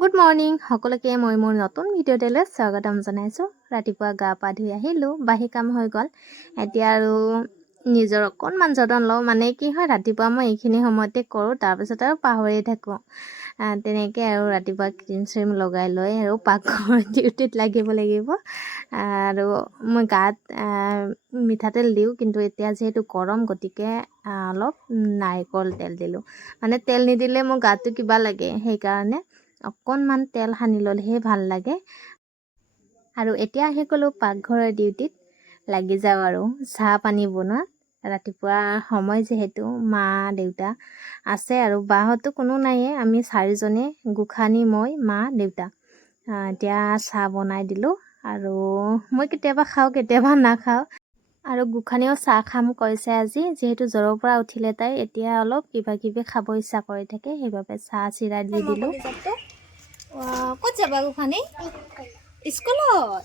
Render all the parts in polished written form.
Good morning সকলোকে মই মোৰ নতুন ভিডিঅ'টোলৈ স্বাগতম জনাইছোঁ। ৰাতিপুৱা গা পা ধুই আহিলোঁ, বাহি কাম হৈ গ'ল। এতিয়া আৰু নিজৰ অকণমান যতন লওঁ। মানে কি হয়, ৰাতিপুৱা মই এইখিনি সময়তে কৰোঁ, তাৰপিছত আৰু পাহৰিয়ে থাকোঁ। তেনেকৈ আৰু ৰাতিপুৱা ক্ৰীম চ্ৰীম লগাই লৈ আৰু পাকঘৰ ডিউটিত লাগিব। আৰু মই গাত মিঠাতেল দিওঁ, কিন্তু এতিয়া যিহেতু গৰম, গতিকে অলপ নাৰিকল তেল দিলোঁ। মানে তেল নিদিলে মোৰ গাটো কিবা লাগে, সেইকাৰণে অকণমান তেল সানি ল'লেহে ভাল লাগে। আৰু এতিয়া আহি গ'লোঁ পাকঘৰৰ ডিউটিত, লাগি যাওঁ আৰু চাহ পানী বনোৱা। ৰাতিপুৱা সময় যিহেতু মা দেউতা আছে আৰু বাহঁতো কোনো নাইয়ে, আমি চাৰিজনে, গোসাঁনী, মই, মা, দেউতা। এতিয়া চাহ বনাই দিলোঁ আৰু মই কেতিয়াবা খাওঁ, কেতিয়াবা নাখাওঁ। আৰু গোসাঁনীয়েও চাহ খাম কৈছে আজি, যিহেতু জ্বৰৰ পৰা উঠিলে তাই, এতিয়া অলপ কিবা কিবি খাব ইচ্ছা কৰি থাকে, সেইবাবে চাহ চিৰা দি দিলোঁ। ক'ত যাবা গোসাঁনী? স্কুলত।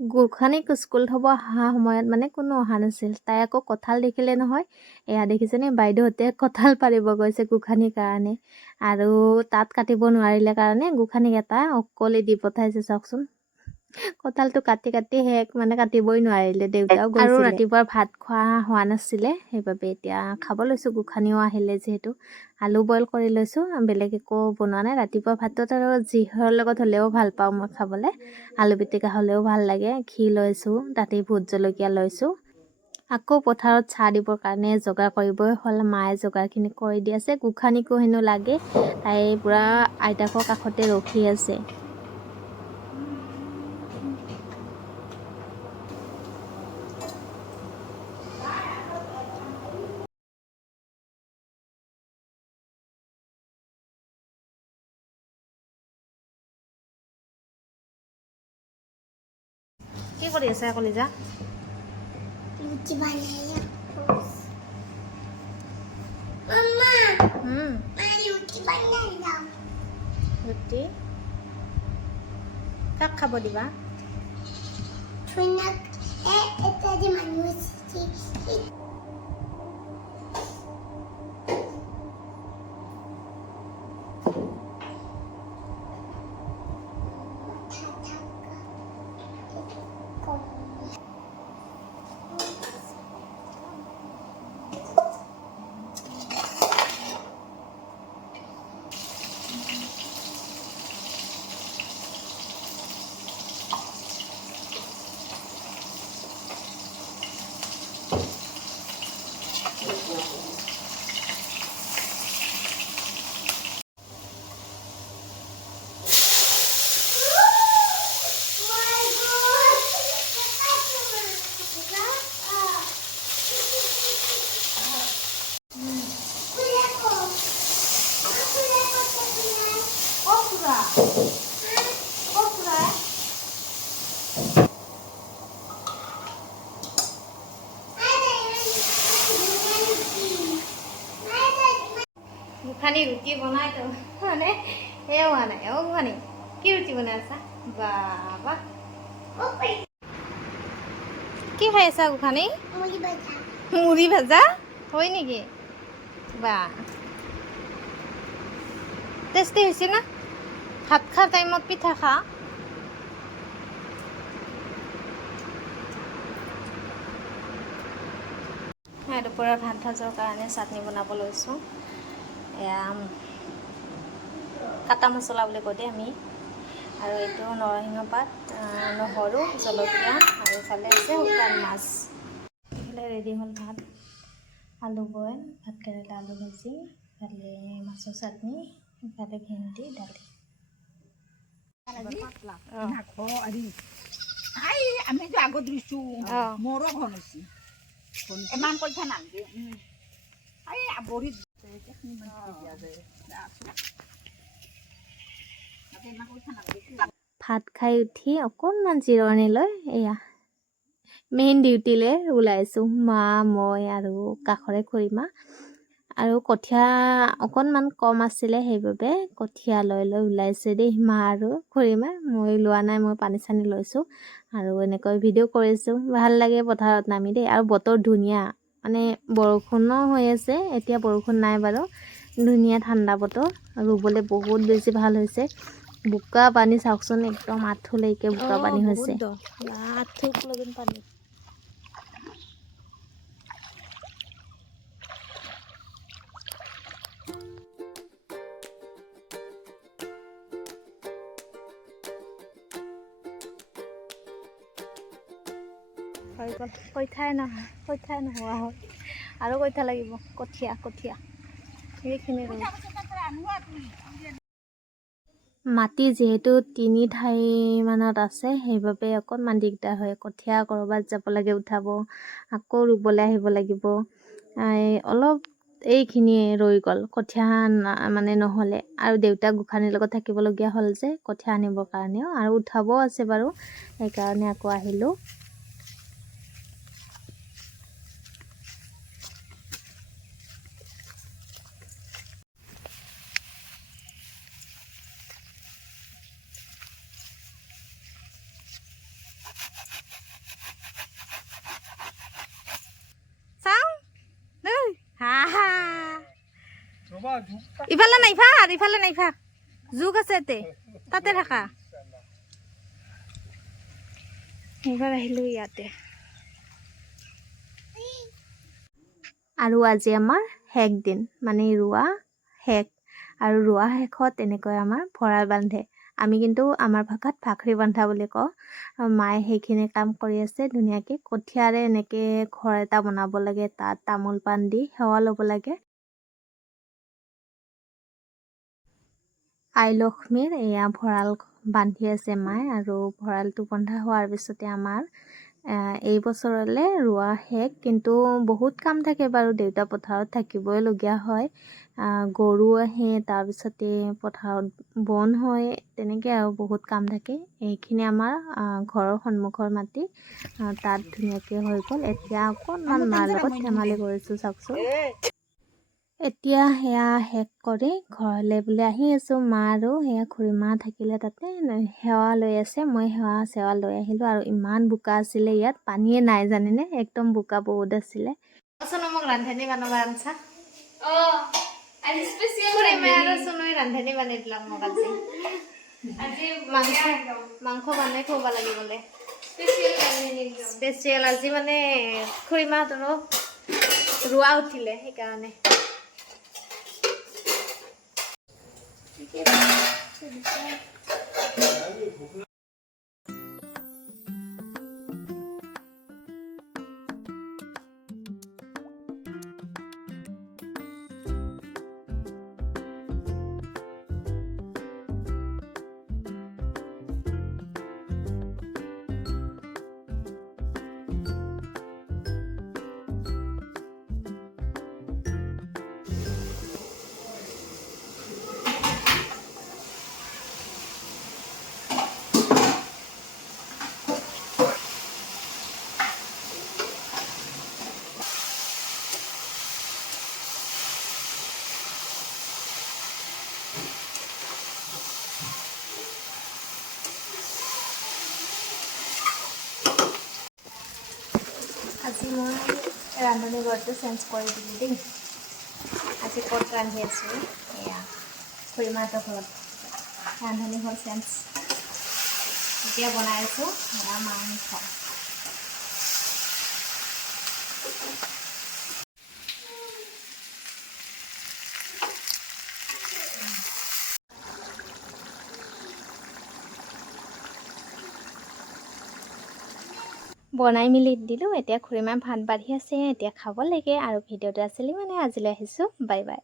গোসাঁনীক স্কুল থ'ব অহা সময়ত মানে কোনো অহা নাছিল। তাই আকৌ কঁঠাল দেখিলে নহয়, এয়া দেখিছেনে, বাইদেউহঁতে কঁঠাল পাৰিব গৈছে গোসাঁনীৰ কাৰণে, আৰু তাত কাটিব নোৱাৰিলে কাৰণে গোসাঁনীক এটা অকলে দি পঠাইছে। চাওকচোন, কঁঠালটো কাটি শেষ, মানে কাটিবই নোৱাৰিলে, দেউতাও গৈছিলে। আৰু ৰাতিপুৱাৰ ভাত খোৱা হোৱা নাছিলে, সেইবাবে এতিয়া খাব লৈছোঁ। গোসাঁনীও আহিলে যিহেতু আলু বইল কৰি লৈছোঁ, বেলেগ একো বনোৱা নাই। ৰাতিপুৱা ভাতত আৰু যিহৰ লগত হ'লেও ভাল পাওঁ মই খাবলৈ, আলু পিটিকা হ'লেও ভাল লাগে। ঘি লৈছোঁ, তাতে ভোট জলকীয়া লৈছোঁ। আকৌ পথাৰত চাহ দিবৰ কাৰণে যোগাৰ কৰিবই হ'ল, মায়ে যোগাৰখিনি কৰি দি আছে। গোসাঁনীকো হেনো লাগে, তাই পূৰা আইতাকৰ কাষতে ৰখি আছে। কি কৰি আছে কলিজা? ৰুটি কাক খাব দিবা? গোসাঁনী ৰুটি বনাই তো মানে সেয়া হোৱা নাই। গোসাঁনী কি ৰুটি বনাই আছা? বাবা, কি খাই আছা গোসাঁনী? মুড়ি ভাজা হয় নেকি? বা, টেষ্টি হৈছে না? ভাত খোৱা টাইমত পিঠা খা। দুপৰীয়া ভাত ভাজৰ কাৰণে চাটনি বনাব লৈছোঁ। এয়া কাটা মছলা বুলি কওঁ দেই আমি, আৰু এইটো নৰসিংহ পাত, নহৰু, জলকীয়া, আৰু ইফালে আছে শুকান মাছ। ইফালে ৰেডি হ'ল ভাত, আলু বইল, ভাত কেৰেলা আলু ভাজি, ইফালে মাছৰ চাটনি, ইফালে ভেন্দি, দালি। আমি আগত দিছোঁ মোৰো ঘন হৈছে ইমান পইচা নালাগে। ভাত খাই উঠি অকণমান জিৰণি লৈ এয়া মেইন ডিউটিলৈ ওলাইছোঁ। মা, মই আৰু কাষৰে খুৰীমা। আৰু কঠীয়া অকণমান কম আছিলে, সেইবাবে কঠীয়া লৈ ওলাইছে দেই মা আৰু খুৰীমা। মই লোৱা নাই, মই পানী চানী লৈছোঁ আৰু এনেকৈ ভিডিঅ' কৰিছোঁ। ভাল লাগে পথাৰত নামি দেই, আৰু বতৰ ধুনীয়া, মানে বৰষুণো হৈ আছে। এতিয়া বৰষুণ নাই বাৰু, ধুনীয়া ঠাণ্ডা বতৰ ৰুবলৈ বহুত বেছি ভাল হৈছে বোকা পানী চাওকচোন একদম আঁঠুলৈকে বোকা পানী হৈছে কঠীয়াই নোহোৱা হ'ল আৰু কঠীয়া লাগিব কঠীয়া সেইখিনি মাটি যিহেতু 3 ঠাই মানত আছে সেইবাবে অকণমান দিগদাৰ হয় কঠীয়া ক'ৰবাত যাব লাগে উঠাব আকৌ ৰুবলৈ আহিব লাগিব অলপ এইখিনিয়ে ৰৈ গ'ল কঠীয়া মানে নহ'লে আৰু দেউতা গোসানীৰ লগত থাকিবলগীয়া হ'ল যে কঠীয়া আনিবৰ কাৰণেও আৰু উঠাবও আছে বাৰু সেইকাৰণে আকৌ আহিলোঁ ইফালে নাই ভাত জোক আছে তাতে থাকা এইবাৰ আহিলোঁ ইয়াতে আৰু আজি আমাৰ শেষ দিন মানে ৰোৱা শেষ আৰু ৰোৱা শেষত এনেকৈ আমাৰ ভঁৰাল বান্ধে আমি কিন্তু আমাৰ ভাষাত ভাখৰি বান্ধা বুলি কওঁ মায়ে সেইখিনি কাম কৰি আছে ধুনীয়াকৈ কঠীয়াৰে এনেকৈ ঘৰ এটা বনাব লাগে তাত তামোল পাণ দি সেৱা ল'ব লাগে আই লক্ষ্মীৰ এয়া ভঁৰাল বান্ধি আছে মায়ে আৰু ভঁৰালটো বন্ধা হোৱাৰ পিছতে আমাৰ এই বছৰলৈ ৰোৱা শেষ কিন্তু বহুত কাম থাকে বাৰু দেউতা পথাৰত থাকিবইলগীয়া হয় গৰু আহে তাৰপিছতে পথাৰত বন হয় তেনেকৈ আৰু বহুত কাম থাকে এইখিনি আমাৰ ঘৰৰ সন্মুখৰ মাটি তাত ধুনীয়াকৈ হৈ গ'ল এতিয়া অকণমান মাৰ লগত ধেমালি কৰিছোঁ চাওকচোন এতিয়া সেয়া শেষ কৰি ঘৰলৈ বুলি আহি আছোঁ মা আৰু সেয়া খুৰীমা থাকিলে তাতে সেৱা লৈ আছে মই সেৱা লৈ আহিলোঁ আৰু ইমান বোকা আছিলে ইয়াত পানীয়ে নাই জানেনে একদম বোকা বহুত আছিলে মোক ৰান্ধনি বনাব আনছা ৰান্ধনি বনাই দিলাম মোক আজি মাংস বনাই খুৱাব লাগিব স্পেচিয়েল আজি মানে খুৰীমাহঁতৰো ৰোৱা উঠিলে সেইকাৰণে আজি মই ৰান্ধনি ঘৰটো চেঞ্জ কৰি দিলোঁ দেই আজি ক'ত ৰান্ধি আছোঁ এয়া খুৰীমাহঁতৰ ঘৰত ৰান্ধনি ঘৰ চেঞ্জ এতিয়া বনাই আছোঁ এয়া মাংস বনাই মেলি দিলোঁ এতিয়া খুৰীমাই ভাত বাঢ়ি আছে এতিয়া খাব লাগে আৰু ভিডিঅ'টো আছিলে মানে আজিলৈ আহিছোঁ বাই বাই